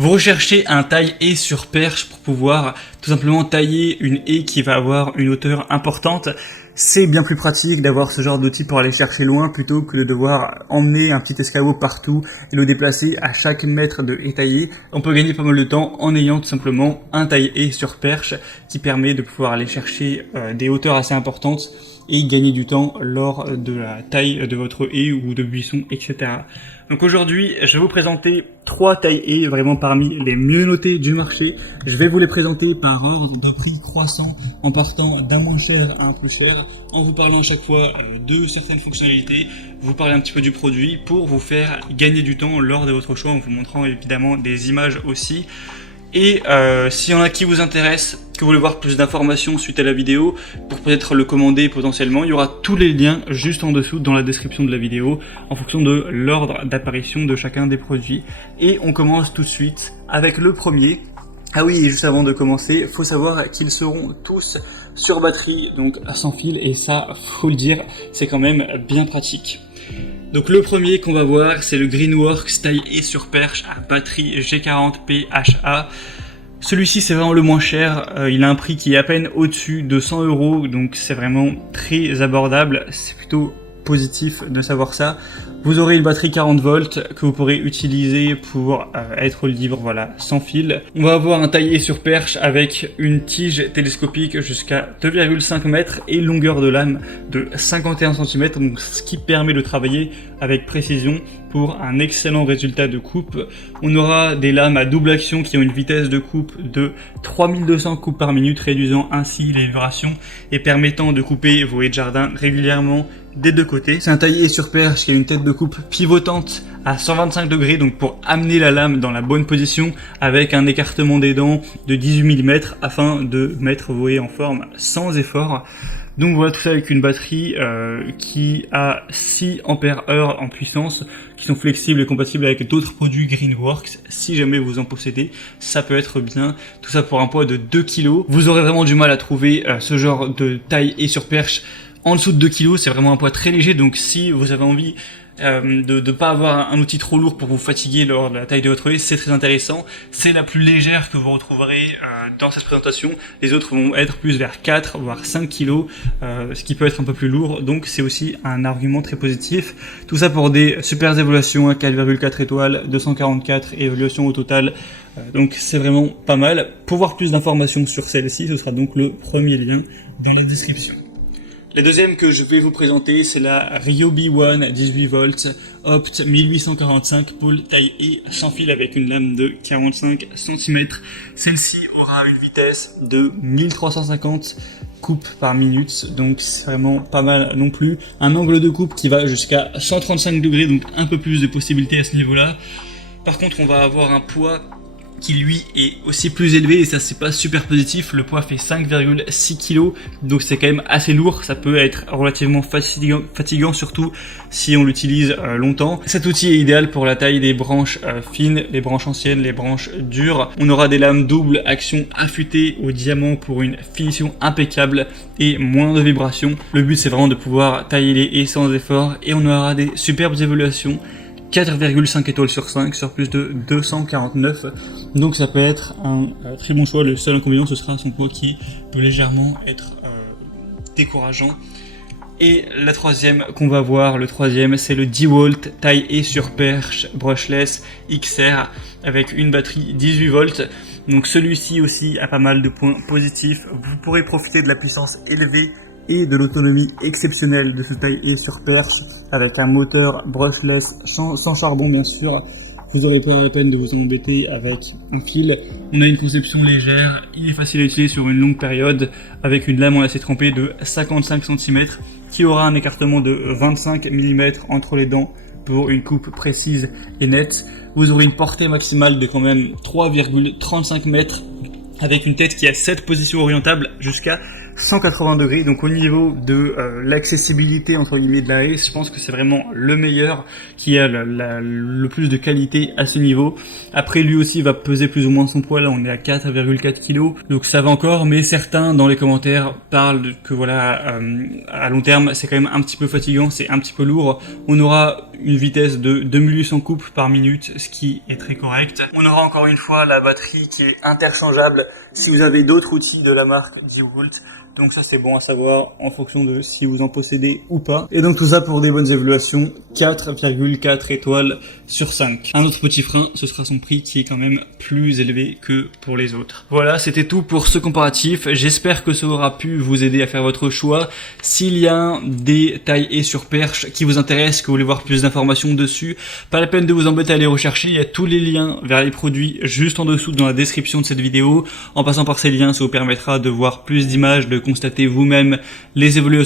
Vous recherchez un taille-haie sur perche pour pouvoir tout simplement tailler une haie qui va avoir une hauteur importante. C'est bien plus pratique d'avoir ce genre d'outil pour aller chercher loin plutôt que de devoir emmener un petit escabeau partout et le déplacer à chaque mètre de haie taillée. On peut gagner pas mal de temps en ayant tout simplement un taille-haie sur perche qui permet de pouvoir aller chercher des hauteurs assez importantes et gagner du temps lors de la taille de votre haie ou de buisson, etc. Donc aujourd'hui, je vais vous présenter 3 taille-haies vraiment parmi les mieux notées du marché. Je vais vous les présenter par ordre de prix croissant en partant d'un moins cher à un plus cher, en vous parlant à chaque fois de certaines fonctionnalités, vous parler un petit peu du produit pour vous faire gagner du temps lors de votre choix en vous montrant évidemment des images aussi. Et s'il y en a qui vous intéressent, que vous voulez voir plus d'informations suite à la vidéo, pour peut-être le commander potentiellement, il y aura tous les liens juste en dessous dans la description de la vidéo, en fonction de l'ordre d'apparition de chacun des produits. Et on commence tout de suite avec le premier. Ah oui, et juste avant de commencer, faut savoir qu'ils seront tous sur batterie, donc sans fil, et ça, faut le dire, c'est quand même bien pratique. Donc le premier qu'on va voir, c'est le Greenworks taille-haie sur perche à batterie G40 PHA. Celui-ci c'est vraiment le moins cher, il a un prix qui est à peine au-dessus de 100 €, donc c'est vraiment très abordable, c'est plutôt positif de savoir ça. Vous aurez une batterie 40 volts que vous pourrez utiliser pour être libre, voilà, sans fil. On va avoir un taille-haie sur perche avec une tige télescopique jusqu'à 2,5 mètres et une longueur de lame de 51 cm, donc ce qui permet de travailler avec précision pour un excellent résultat de coupe. On aura des lames à double action qui ont une vitesse de coupe de 3200 coupes par minute, réduisant ainsi les vibrations et permettant de couper vos haies de jardin régulièrement des deux côtés. C'est un taille-haie sur perche qui a une tête de coupe pivotante à 125 degrés, donc pour amener la lame dans la bonne position avec un écartement des dents de 18 mm afin de mettre vos haies en forme sans effort. Donc voilà, tout ça avec une batterie qui a 6 ampères heure en puissance, qui sont flexibles et compatibles avec d'autres produits Greenworks. Si jamais vous en possédez, ça peut être bien. Tout ça pour un poids de 2 kg. Vous aurez vraiment du mal à trouver ce genre de taille-haie sur perche en dessous de 2 kg. C'est vraiment un poids très léger, donc si vous avez envie de ne pas avoir un outil trop lourd pour vous fatiguer lors de la taille de votre haie, c'est très intéressant. C'est la plus légère que vous retrouverez dans cette présentation. Les autres vont être plus vers 4 voire 5 kg, ce qui peut être un peu plus lourd, donc c'est aussi un argument très positif. Tout ça pour des super évaluations, 4,4 étoiles, 244 évaluations au total, donc c'est vraiment pas mal. Pour voir plus d'informations sur celle-ci, ce sera donc le premier lien dans la description. La deuxième que je vais vous présenter, c'est la Ryobi One 18 volts Opt 1845 pôle taille-haie sans fil avec une lame de 45 cm. Celle-ci aura une vitesse de 1350 coupes par minute, donc c'est vraiment pas mal non plus. Un angle de coupe qui va jusqu'à 135 degrés, donc un peu plus de possibilités à ce niveau-là. Par contre, on va avoir un poids qui lui est aussi plus élevé, et ça c'est pas super positif. Le poids fait 5,6 kg, donc c'est quand même assez lourd. Ça peut être relativement fatigant surtout si on l'utilise longtemps. Cet outil est idéal pour la taille des branches fines, les branches anciennes, les branches dures. On aura des lames double action affûtées au diamant pour une finition impeccable et moins de vibrations. Le but c'est vraiment de pouvoir tailler les haies sans effort, et on aura des superbes évaluations, 4,5 étoiles sur 5 sur plus de 249, donc ça peut être un très bon choix. Le seul inconvénient ce sera son poids qui peut légèrement être décourageant. Et la troisième qu'on va voir, le troisième, c'est le DeWalt taille-haie sur perche brushless XR avec une batterie 18 volts. Donc celui-ci aussi a pas mal de points positifs. Vous pourrez profiter de la puissance élevée et de l'autonomie exceptionnelle de ce taille-haie sur perche avec un moteur brushless sans charbon bien sûr. Vous n'aurez pas la peine de vous embêter avec un fil. On a une conception légère, il est facile à utiliser sur une longue période avec une lame en acier trempé de 55 cm qui aura un écartement de 25 mm entre les dents pour une coupe précise et nette. Vous aurez une portée maximale de quand même 3,35 mètres avec une tête qui a 7 positions orientables jusqu'à 180 degrés. Donc au niveau de l'accessibilité entre guillemets de la haie, je pense que c'est vraiment le meilleur qui a le plus de qualité à ce niveau. Après lui aussi va peser plus ou moins son poids, là on est à 4,4 kg, donc ça va encore, mais certains dans les commentaires parlent que voilà, à long terme c'est quand même un petit peu fatigant, c'est un petit peu lourd. On aura une vitesse de 2800 coupes par minute, ce qui est très correct. On aura encore une fois la batterie qui est interchangeable si vous avez d'autres outils de la marque DeWalt. Donc ça c'est bon à savoir en fonction de si vous en possédez ou pas. Et donc tout ça pour des bonnes évaluations, 4,4 étoiles sur 5. Un autre petit frein, ce sera son prix qui est quand même plus élevé que pour les autres. Voilà, c'était tout pour ce comparatif. J'espère que ça aura pu vous aider à faire votre choix. S'il y a des tailles haies sur perche qui vous intéressent, que vous voulez voir plus d'informations dessus, pas la peine de vous embêter à les rechercher. Il y a tous les liens vers les produits juste en dessous dans la description de cette vidéo. En passant par ces liens, ça vous permettra de voir plus d'images, de constater vous-même les évaluations